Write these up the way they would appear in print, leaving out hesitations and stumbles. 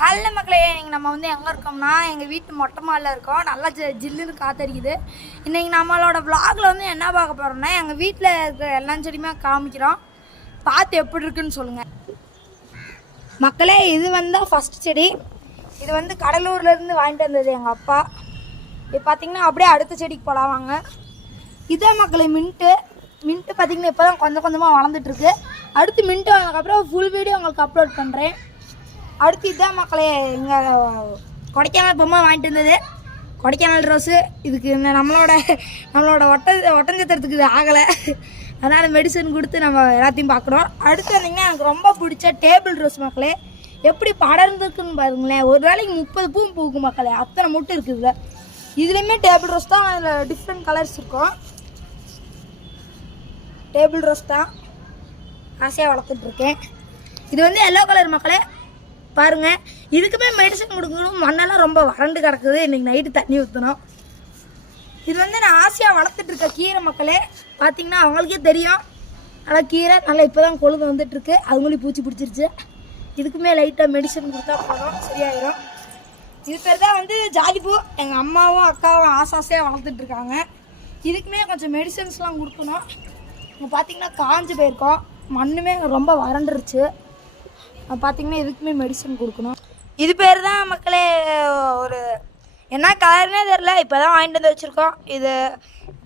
Hello மக்களே, இன்றைக்கி நம்ம வந்து எங்கே இருக்கோம்னா எங்கள் வீட்டு மொட்டை மாடியில் இருக்கோம். நல்லா ஜில்லுன்னு காற்றடிக்குது. இன்றைக்கி நம்மளோட விலாகில் வந்து என்ன பார்க்க போகிறோம்னா எங்கள் வீட்டில் இருக்கிற எல்லா செடியுமே காமிக்கிறோம். பார்த்து எப்படி இருக்குன்னு சொல்லுங்கள் மக்களே. இது வந்து ஃபஸ்ட் செடி. இது வந்து கடலூர்லேருந்து வாங்கிட்டு வந்தது எங்கள் அப்பா. இது பார்த்திங்கன்னா அப்படியே அடுத்த செடிக்கு போகலாம் வாங்க. இதே மக்களே மின்ட்டு பார்த்திங்கன்னா இப்போ தான் கொஞ்சம் கொஞ்சமாக வளர்ந்துட்டுருக்கு. அடுத்து மின்ட்டு வந்ததுக்கப்புறம் ஃபுல் வீடியோ உங்களுக்கு அப்லோட் பண்ணுறேன். அடுத்து இதுதான் மக்களே இங்கே கொடைக்கானல் பொம்மை வாங்கிட்டு இருந்தது. கொடைக்கானல் ரோஸு. இதுக்கு நம்மளோட ஒட்டஞ்சத்திரத்துக்கு இது ஆகலை, அதனால் மெடிசன் கொடுத்து நம்ம எல்லாத்தையும் பார்க்குறோம். அடுத்து வந்தீங்கன்னா எனக்கு ரொம்ப பிடிச்ச டேபிள் ரோஸ் மக்களே. எப்படி படர்ந்துருக்குன்னு பாருங்களேன். ஒரு நாளைக்கு 30 பூ பூக்கும் மக்களே, அத்தனை மட்டும் இருக்குது. இதுலேயுமே டேபிள் ரோஸ் தான், அதில் டிஃப்ரெண்ட் கலர்ஸ் இருக்கும். டேபிள் ரோஸ் தான் ஆசையாக வளர்த்துட்ருக்கேன். இது வந்து எல்லோ கலர் மக்களே பாருங்கள். இதுக்குமே மெடிசன் கொடுக்கணும். மண்ணெல்லாம் ரொம்ப வறண்டு கிடக்குது. இன்றைக்கி நைட்டு தண்ணி ஊற்றணும். இது வந்து நான் ஆசையாக வளர்த்துட்ருக்க கீரை மக்களே. பார்த்திங்கன்னா அவங்களுக்கே தெரியும். நல்லா கீரை நல்லா இப்போ தான் கொழுந்து வந்துட்டுருக்கு. அதுங்களையும் பூச்சி பிடிச்சிருச்சு. இதுக்குமே லைட்டாக மெடிசன் கொடுத்தா போதும், சரியாயிடும். இது பேர் தான் வந்து ஜாதிப்பூ. எங்கள் அம்மாவும் அக்காவும் ஆசையாக வளர்த்துட்ருக்காங்க. இதுக்குமே கொஞ்சம் மெடிசன்ஸ்லாம் கொடுக்கணும். இங்கே பார்த்திங்கன்னா காஞ்சு போயிருக்கோம். மண்ணுமே ரொம்ப வறண்டுருச்சு. பார்த்திங்கன்னா இதுக்குமே மெடிசன் கொடுக்கணும். இது பேர் தான் மக்களே ஒரு என்ன கலர்னே தெரில, இப்போ தான் வாங்கிட்டு வந்து வச்சுருக்கோம். இது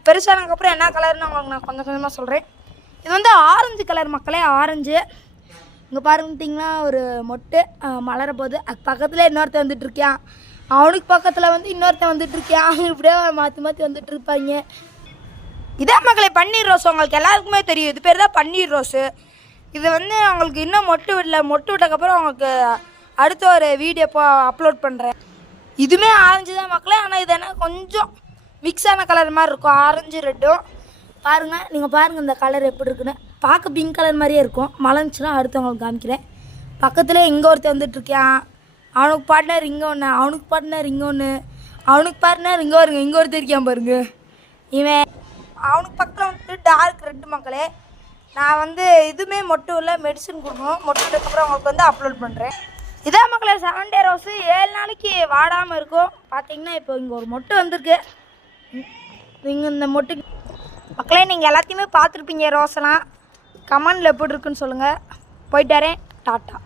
பெருசானதுக்கப்புறம் என்ன கலர்னு உங்களுக்கு நான் கொஞ்சம் கொஞ்சமாக சொல்கிறேன். இது வந்து ஆரஞ்சு கலர் மக்களே, ஆரஞ்சு. இங்கே பாருங்கிட்டிங்கன்னா ஒரு மொட்டு மலர போகுது. அது பக்கத்தில் இன்னொருத்தன் வந்துட்டுருக்கான். அவனுக்கு பக்கத்தில் வந்து இன்னொருத்தன் வந்துட்டுருக்கான். இப்படியே மாற்றி மாற்றி வந்துட்டு இருப்பாங்க. இதான் மக்களே பன்னீர் ரோஸ். உங்களுக்கு எல்லாருக்குமே தெரியும். இது பேர் தான் பன்னீர் ரோஸு. இது வந்து அவங்களுக்கு இன்னும் மொட்டு விட்டதுக்கப்புறம் அவங்களுக்கு அடுத்த ஒரு வீடியோ அப்லோட் பண்ணுறேன். இதுவுமே ஆரஞ்சு தான் மக்களே, ஆனால் இது என்ன கொஞ்சம் மிக்ஸான கலர் மாதிரி இருக்கும், ஆரஞ்சு ரெட்டும். பாருங்கள், நீங்கள் பாருங்கள் இந்த கலர் எப்படி இருக்குன்னு. பார்க்க பிங்க் கலர் மாதிரியே இருக்கும். மலர்ந்துச்சுன்னா அடுத்தவங்களுக்கு காமிக்கிறேன். பக்கத்தில் இங்கே ஒருத்தர் வந்துட்டுருக்கான். அவனுக்கு பார்ட்னர் இங்கே ஒன்று, அவனுக்கு பார்ட்னர் இங்கே ஒன்று, அவனுக்கு பார்ட்னர் இங்கே வருங்க. இங்கே ஒருத்தர் இருக்கான் பாருங்க. இவன் அவனுக்கு பக்கம் வந்து டார்க் ரெட்டு மக்களே. நான் வந்து இதுவுமே மொட்டு இல்லை, மெடிசன் கொடுக்கணும். மொட்டு விட்டதுக்கப்புறம் அவங்களுக்கு வந்து அப்லோட் பண்ணுறேன். இதான் மக்களே 7 டே ரோஸு. 7 நாளைக்கு வாடாமல் இருக்கும். பார்த்தீங்கன்னா இப்போ இங்கே ஒரு மொட்டு வந்திருக்கு. நீங்கள் இந்த மொட்டு மக்களே நீங்கள் எல்லாத்தையுமே பார்த்துருப்பீங்க. ரோஸெல்லாம் கமெண்டில் எப்படி இருக்குன்னு சொல்லுங்கள். போயிட்டாரேன். டாட்டா.